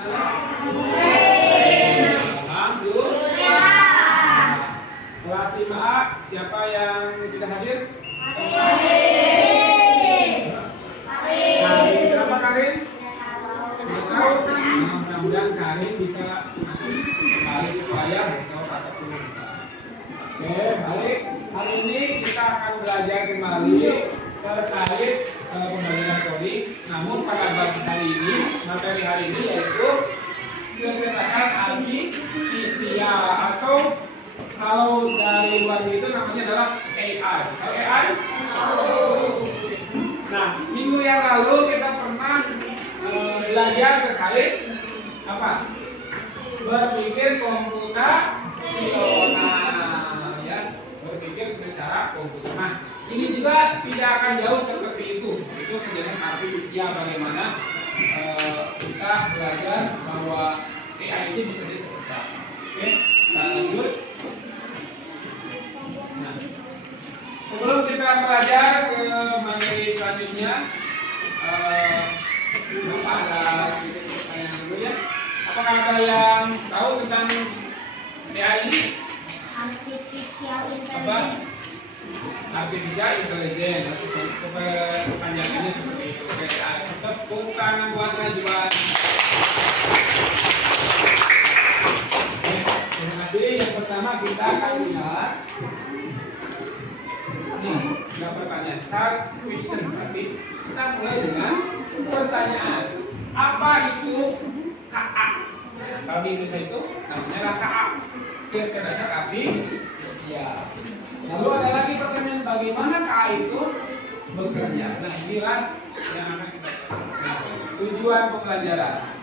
Mana? Alhamdulillah. Kelas 5A, siapa yang tidak hadir? Karin. Kenapa Karin? Mudah-mudahan Karin bisa masuk kembali supaya besok ataupun lusa. Oke, balik. Hari ini kita akan belajar kembali terkait pembelajaran coding. Namun pada bab hari ini, materi hari ini yaitu kecerdasan artifisial atau kalau dari luar itu namanya adalah AI. AI? Nah, minggu yang lalu kita pernah belajar terkait apa? Berpikir komputasional, ya, berpikir dengan cara komputer. Nah, ini juga tidak akan jauh seperti itu. Itu kejadian artifisial bagaimana kita belajar bahwa AI ini bekerja seperti apa. Oke, kita lanjut. Nah, sebelum kita belajar ke materi selanjutnya, Bapak ada sedikit pertanyaan dulu ya. Apakah ada yang tahu tentang AI ini? Artificial intelligence. Artificial intelligence. Kepanjangannya seperti itu. Oke, tepuk tangan buat Najwan. Terima kasih. Yang pertama kita akan lihat. Ada pertanyaan. Start question. Berarti kita mulai dengan pertanyaan. Apa itu KA? Kalau di Indonesia itu namanya KA. Kecerdasan artifisial. Lalu ada lagi pertanyaan, bagaimana KA itu bekerja? Nah, inilah yang akan kita nah, tujuan pembelajaran.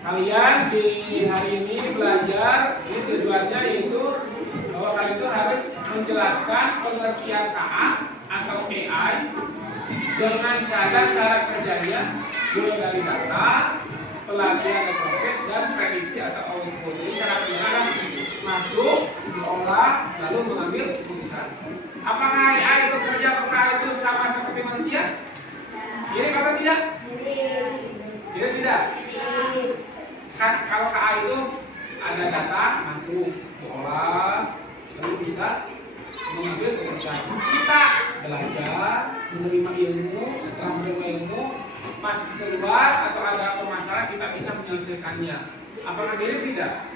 Kalian di hari ini belajar, ini tujuannya yaitu bahwa kalian itu harus menjelaskan pengertian KA atau AI dengan cara kerjanya, mulai dari data, pelatihan dan proses, dan prediksi atau output. Jadi cara kerjanya masuk, diolah, lalu mengambil keputusan. Apakah AI itu kerja itu sama seperti manusia? Iya atau tidak? Tidak. Kan kalau KA itu ada data masuk, diolah, lalu bisa mengambil keputusan. Kita belajar, menerima ilmu, setelah menerima ilmu, pas keluar atau ada permasalahan kita bisa menyelesaikannya. Apakah mirip tidak?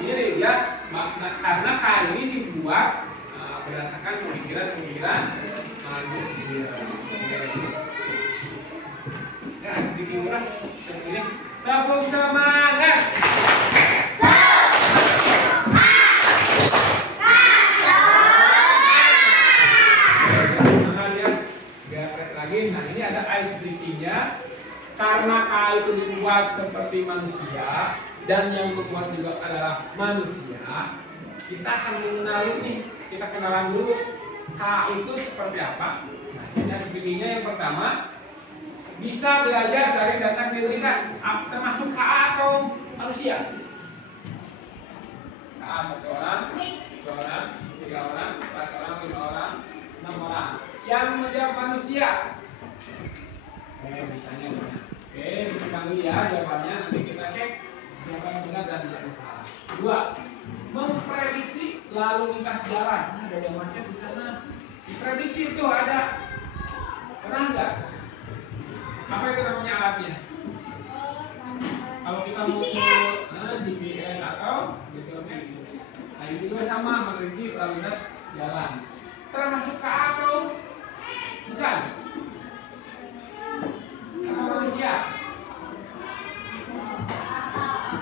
Mirip ya, karena KA ini dibuat berdasarkan pemikiran manusia. Ya, sedikit murah seperti ini. Tepuk semangat. Nah, ini ada ice breaking-nya. Karena KA itu dibuat seperti manusia dan yang membuat juga adalah manusia, kita akan mengenali nih. Kita kenalan dulu KA itu seperti apa. Nah, ini ice breaking-nya yang pertama bisa belajar dari data yang diberikan, termasuk KA atau manusia. KA 1 orang, 2 orang, 3 orang, 4 orang, 5 orang, 6 orang. Yang menjawab manusia. Misalnya banyak. Oke, bisa panggil ya jawabannya. Nanti kita cek siapa yang benar dan tidak salah. 2. Memprediksi lalu lintas jalan. Ada yang macet di sana. Diprediksi itu ada. Pernah nggak? Apa itu namanya alatnya? Kalau kita mau GPS atau GPS itu. Nah, ini juga sama memprediksi lalu lintas jalan. Termasuk KA atau bukan? Apa manusia?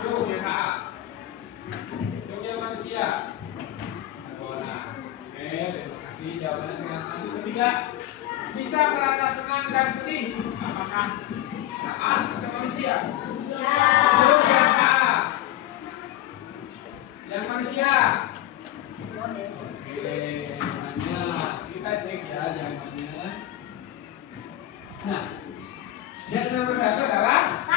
Jawabnya KA. Jawabnya manusia. Oke, terima kasih jawabannya dengan satu. Ketiga, bisa merasa senang dan sedih. Apakah KA atau manusia? Jawabnya KA. Yang manusia. Oke, kita cek ya jawabannya. Nah, yang nomor 1 adalah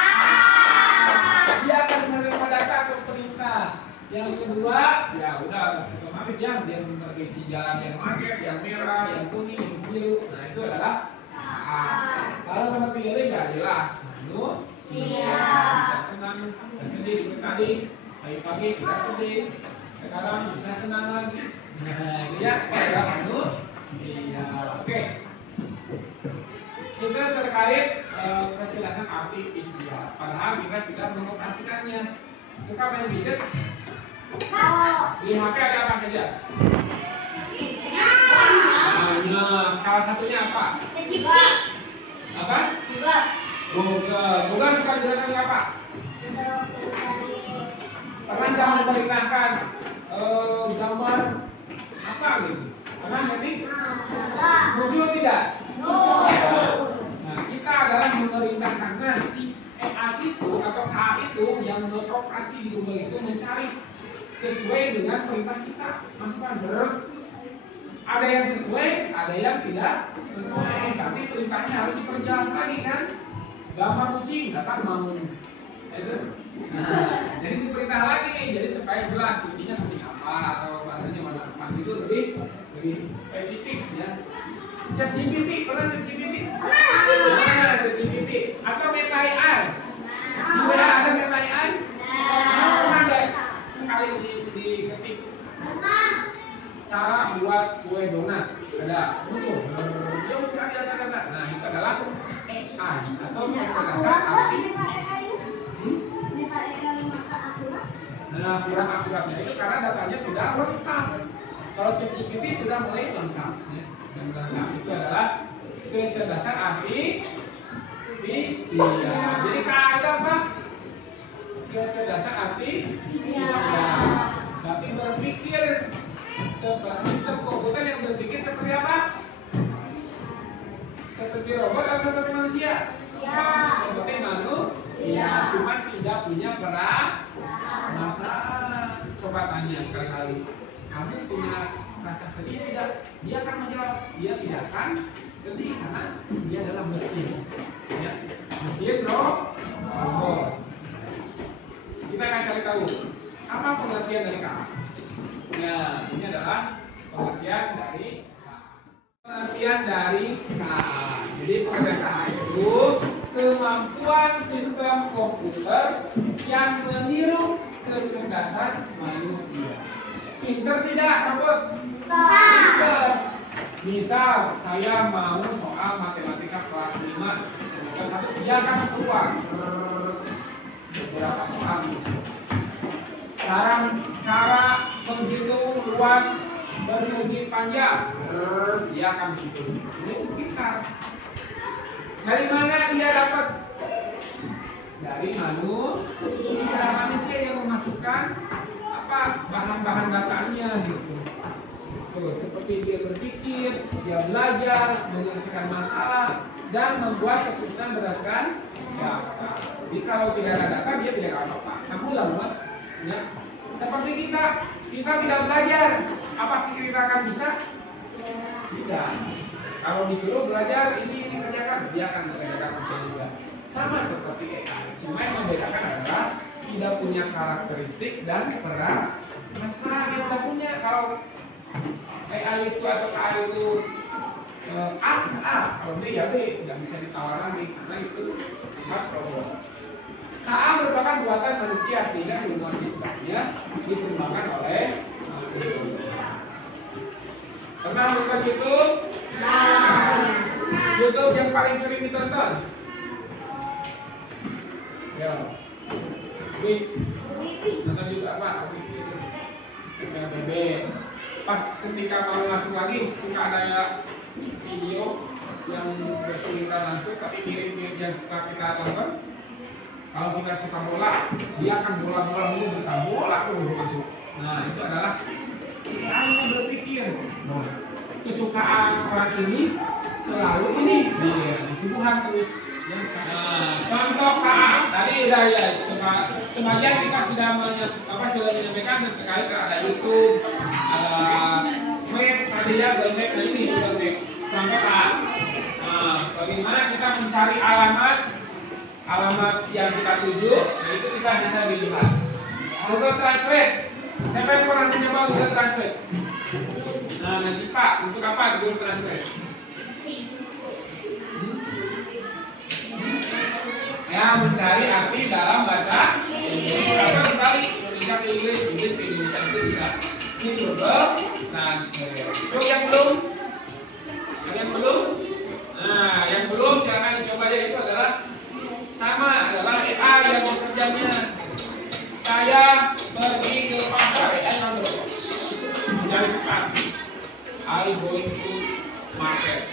dia akan menerima data atau perintah. Yang kedua, ya udah otomatis ya dia memprediksi jalan yang macet, yang merah, yang kuning, yang biru. Nah, itu adalah KA. Kalau nomor 3 nggak jelas. Manusia. Bisa senang, bisa sedih seperti tadi. Pagi-pagi kita sedih. Sekarang bisa senang lagi. Nah, dia pada manusia. Oke. Itu terkait kejelasan artifisial. Padahal kita sudah mengoperasikannya. Suka main gadget? Di HP ada apa saja? Nah, salah satunya apa? Apa? Google suka digunakan apa? Pernah nggak memperlihatkan gambar apa gitu? Pernah nggak nih? Muncul tidak? Nah, kita adalah memerintahkan si AI itu atau KA itu yang beroperasi di Google itu mencari sesuai dengan perintah kita. Masukkan ada yang sesuai, ada yang tidak sesuai. Tapi perintahnya harus diperjelas lagi kan? Gambar kucing datang mau. Nah, jadi diperintah lagi, jadi supaya jelas kucingnya kucing apa atau warnanya warna apa itu lebih spesifik ya. ChatGPT, pernah ChatGPT? Nah, ChatGPT atau Meta AI. Di WA ada Meta AI? Pernah nggak sekali diketik cara buat kue donat ada muncul dia mencari kata-kata. Nah, itu adalah AI atau kecerdasan artifisial. Nah, kurang akuratnya itu karena datanya tidak lengkap. Kalau ChatGPT sudah mulai lengkap ya. Dan lengkap itu adalah kecerdasan artifisial. Jadi KA itu apa? Kecerdasan artifisial. Tapi berpikir seperti sistem komputer yang berpikir seperti apa? Seperti robot atau seperti manusia? Seperti manusia, cuma tidak punya perasaan. Coba tanya sekali-kali, kamu punya rasa sedih tidak? Dia akan menjawab, dia tidak akan sedih karena dia adalah mesin. Ya, mesin robot. Kita akan cari tahu apa pengertian dari KA. Ya, ini adalah pengertian dari KA. Pengertian dari KA. Jadi pengertian KA itu kemampuan sistem komputer yang meniru kecerdasan manusia. Pinter tidak, robot? Pinter. Misal saya mau soal matematika kelas 5 semester 1, dia akan keluar beberapa soal. Cara menghitung luas persegi panjang, dia akan hitung. Ini pintar. Dari mana dia dapat? Dari manusia yang memasukkan apa bahan-bahan datanya gitu. Tuh, seperti dia berpikir, dia belajar, menyelesaikan masalah, dan membuat keputusan berdasarkan data. Jadi kalau tidak ada data, dia tidak apa-apa. Kamu lemah. Ya. Seperti kita tidak belajar, apa kita akan bisa? Tidak. Kalau disuruh belajar ini kerjakan, dia akan mengerjakan kerja juga. Sama seperti AI, cuma yang membedakan adalah tidak punya karakteristik dan peran. Nah, dia tidak punya. Kalau AI itu atau KA itu A, kalau B ya B, nggak bisa ditawar lagi karena itu sifat robot. KA merupakan buatan manusia sehingga semua sistemnya dikembangkan oleh manusia. Pernah nonton YouTube? YouTube yang paling sering ditonton? Ya. Nonton juga apa? BB. Pas ketika mau masuk lagi suka ada video yang bersinggungan langsung tapi mirip-mirip yang suka kita tonton. Kalau kita suka bola, dia akan bola-bola dulu, bukan bola dulu masuk. Nah, itu adalah kita hanya berpikir. Nah, kesukaan orang ini selalu ini disuguhan terus. Nah, contoh KA tadi udah ya sebagian kita sudah menyampaikan terkait ada YouTube, ada web tadi ya, web ini web. Contoh KA. Nah, bagaimana kita mencari alamat yang kita tuju, nah itu kita bisa dilihat. Google Translate. Siapa yang pernah mencoba Google Translate? Nah, nanti Pak, untuk apa Google Translate? Ya, mencari arti dalam bahasa Inggris. Atau dibalik Indonesia ke Inggris, Inggris ke Indonesia itu bisa. Ini Google Translate. Coba yang belum? Ada yang belum? Nah, yang belum silakan dicoba aja. Itu adalah sama, adalah AI yang bekerjanya. Saya pergi ke pasar, AI mencari cepat. I going to market.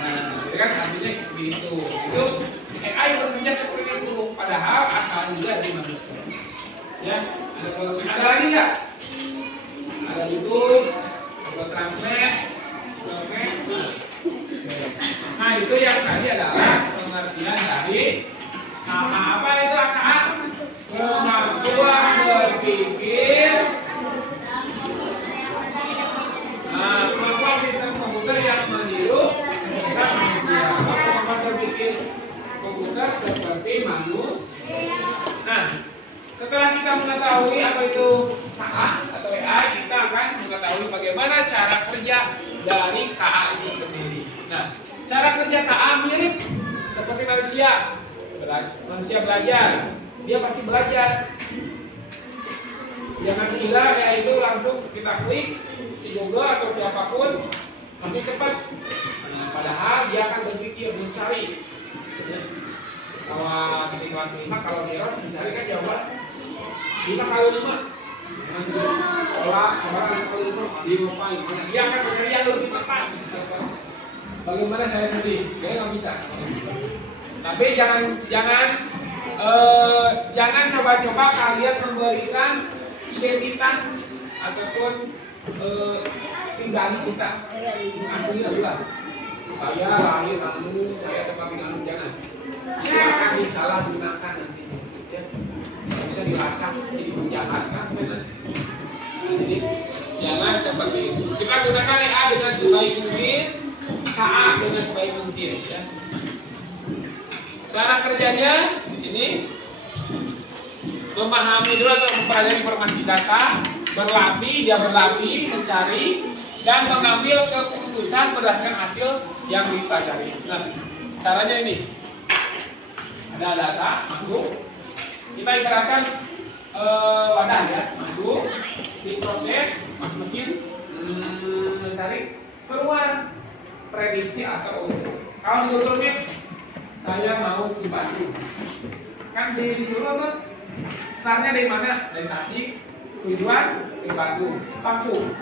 Nah, itu kan artinya seperti itu. Itu AI bekerja seperti itu. Padahal asalnya juga dari manusia. Ya, ada lagi nggak? Ada YouTube, Google Translate, oke. Nah, itu yang tadi adalah pengertian dari apa itu KA? Kemampuan berpikir. Nah, kemampuan sistem komputer yang meniru manusia. Kemampuan berpikir komputer seperti manusia. Nah, setelah kita mengetahui apa itu KA atau AI, kita akan mengetahui bagaimana cara kerja dari KA itu sendiri. Nah, cara kerja KA mirip seperti manusia. Manusia belajar, dia pasti belajar. Jangan kira AI itu langsung kita klik si Google atau siapapun langsung cepat. Nah, padahal dia akan berpikir, mencari. Kawan di kelas 5 kalau error mencari kan jawaban 5 kali 5. Tolak sebarang 5 kali 5 dilupain. Dia akan mencari yang lebih tepat. Bagaimana saya sedih? Saya nggak bisa. Tapi jangan coba-coba kalian memberikan identitas ataupun tinggal kita asli adalah saya lahir anu, saya tempat tinggal jangan. Itu akan disalahgunakan nanti. Ya. Bisa dilacak jadi penjahat kan? Jadi jangan seperti itu. Kita gunakan A dengan sebaik mungkin, KA dengan sebaik mungkin. Ya. Cara kerjanya ini memahami dulu atau mempelajari informasi data, dia berlatih mencari dan mengambil keputusan berdasarkan hasil yang dipelajari. Nah, caranya ini ada data masuk, kita ibaratkan wadah ya, masuk, diproses, masuk mesin, mencari keluar prediksi atau kalau di Google Maps saya mau ke Bandung, kan disuruh tuh startnya dari mana? Dari Tasik, tujuan ke Bandung, langsung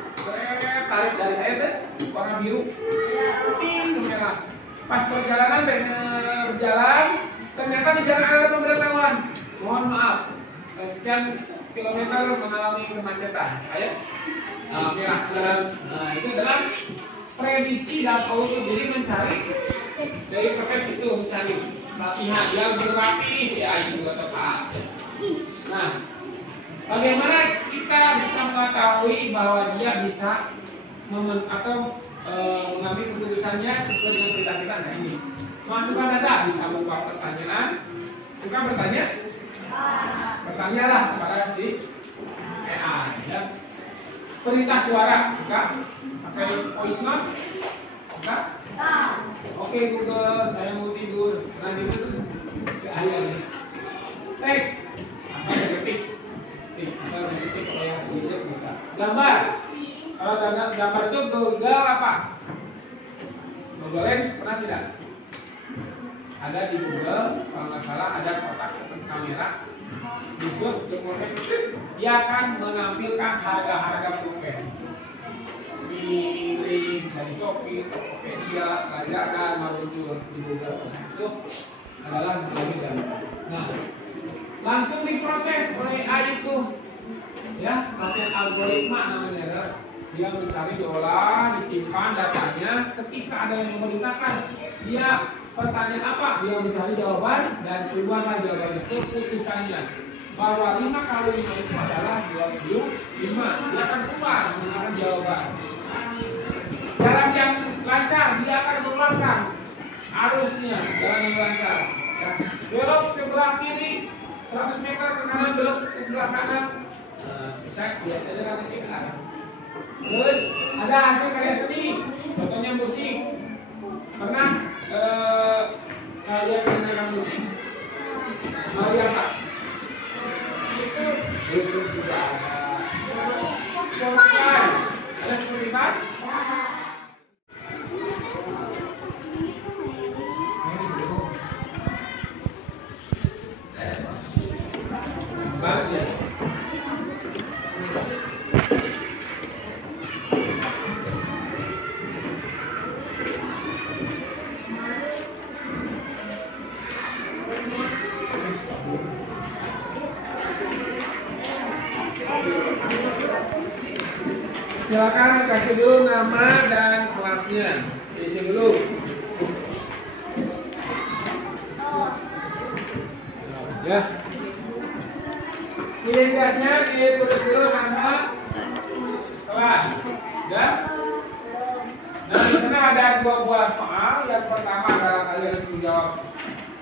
tarik dari saya deh, warna biru, pink merah. Pas perjalanan berjalan, ternyata di jalan ada pemberitahuan, mohon maaf, sekian kilometer mengalami kemacetan. Saya merah. Nah, itu adalah prediksi dan auto diri mencari dari proses itu mencari latihan yang berlatih si AI juga tepat. Nah, bagaimana kita bisa mengetahui bahwa dia bisa mengambil keputusannya sesuai dengan perintah kita? Nah, ini masukkan data, bisa membuat pertanyaan. Suka bertanya? Bertanyalah kepada si AI. Ya. Perintah suara, suka? Pakai voice note? Suka? Oke Google, saya mau tidur. Nanti itu ke ayam. Teks, apa ketik? Kita ketik kayak gitu bisa. Gambar. Kalau gambar itu Google apa? Google Lens pernah tidak? Ada di Google, kalau nggak salah ada kotak seperti kamera. Disut, dia akan menampilkan harga-harga pulpen. Dari Shopee, Tokopedia, Lazada, muncul di Google. Itu adalah lagi gambar. Nah, langsung diproses oleh AI itu, ya, latihan algoritma namanya. Dia mencari, diolah, disimpan datanya. Ketika ada yang memerintahkan, dia pertanyaan apa, dia mencari jawaban dan keluarlah jawabannya, keputusannya bahwa 5 kali 5 itu adalah 25. Dia akan keluar menggunakan jawaban. Jalan yang lancar, dia akan mengeluarkan arusnya, jalan yang lancar. Ya. Belok sebelah kiri, 100 meter ke kanan, belok ke sebelah kanan. Bisa biasanya sampai sini ke arah. Terus ada hasil karya seni, contohnya musik. Pernah kalian mendengar musik? bagian. Silakan kasih dulu nama dan kelasnya. Isi dulu. Ya. Identitasnya ditulis dulu nama, kelas. Ya. Nah, di sana ada dua buah soal. Yang pertama adalah kalian harus menjawab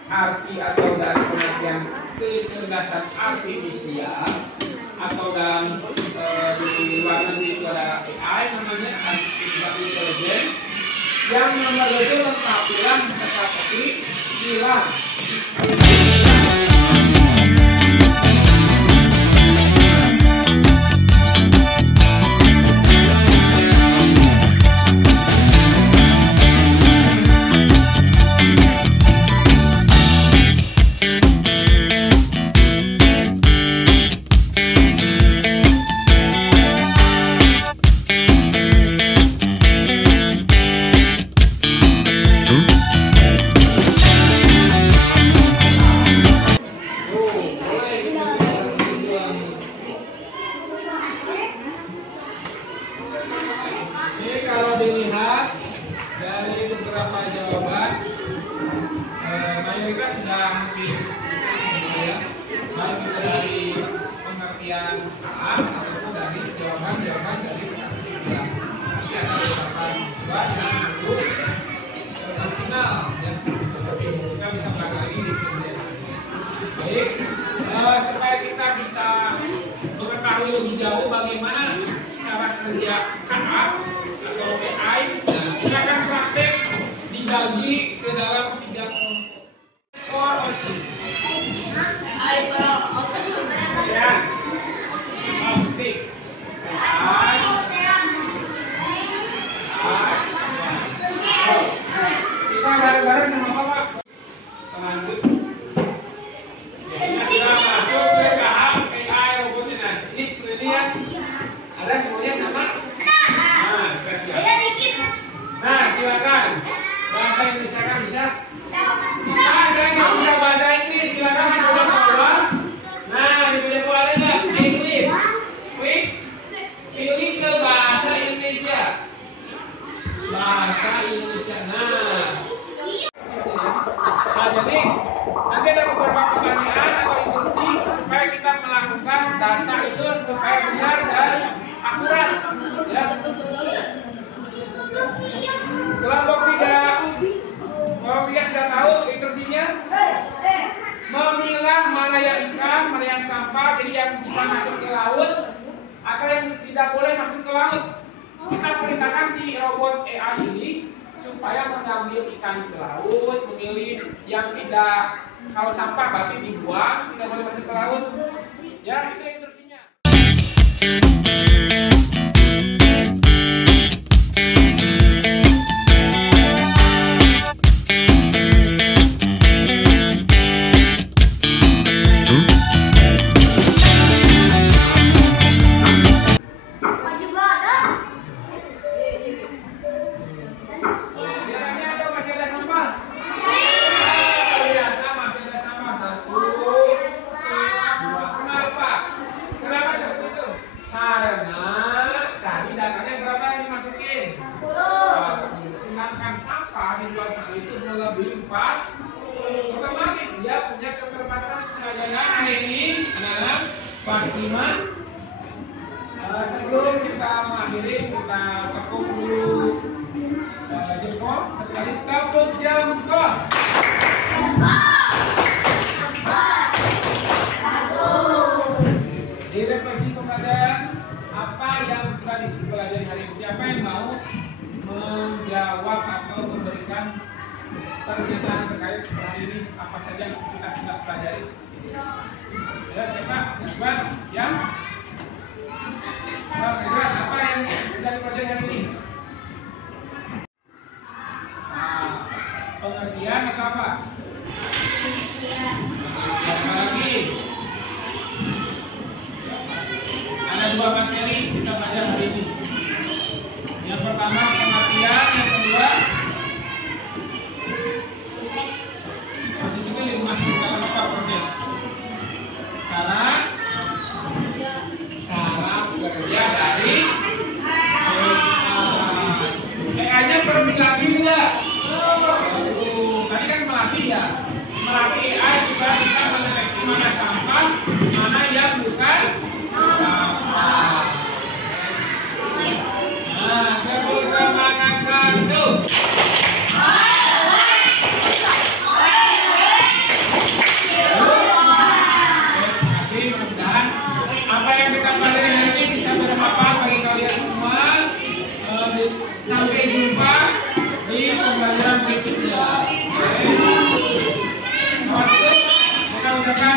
arti atau dari pengertian kecerdasan artifisial, atau dalam di luar negeri itu ada AI namanya artificial intelligence. Yang nomor 2 itu lengkapilah teka-teki silang. Supaya kita bisa mengetahui lebih jauh bagaimana cara kerja KA atau AI, kita akan praktek dibagi ke dalam 3 kelompok OSI. Ya, optik, kita bareng-bareng sama Bapak. Lanjut. Ada semuanya sama? Nah, kita siap. Nah, silakan. Bahasa Indonesia kan bisa? Nah, saya nggak bisa bahasa Inggris. Silakan di pojok bawah. Nah, di pojok bawah ada nggak? English. Quick. Pilih ke bahasa Indonesia. Bahasa Indonesia. Nah, jadi nanti ada beberapa pertanyaan atau instruksi supaya kita melakukan data itu supaya benar dan akurat. Ya. Kelompok 3 sudah tahu instruksinya? Memilah mana yang ikan, mana yang sampah, jadi yang bisa masuk ke laut atau yang tidak boleh masuk ke laut. Kita perintahkan si robot AI ini supaya mengambil ikan ke laut, memilih yang tidak, kalau sampah berarti dibuang, tidak boleh masuk ke laut. Ya, itu instruksinya. Otomatis dia punya keterbatasan ini. Nah, kelas 5. Sebelum kita mengakhiri, kita tekuk dulu jempol. Satu kali tekuk jempol. Direfleksi kepada apa yang sudah dipelajari hari ini. Siapa yang mau menjawab atau memberikan pernyataan terkait hari ini, apa saja yang kita sudah pelajari? Ya, siapa? Ridwan? Ya? Ridwan, apa yang sudah dipelajari hari ini? Pengertian atau apa? Apa lagi? mana sampah, mana yang bukan sampah. Nah, tepuk semangat satu. Mudah-mudahan apa yang kita pelajari hari ini bisa bermanfaat bagi kalian semua. Sampai jumpa di pembelajaran berikutnya. Waktu kita ucapkan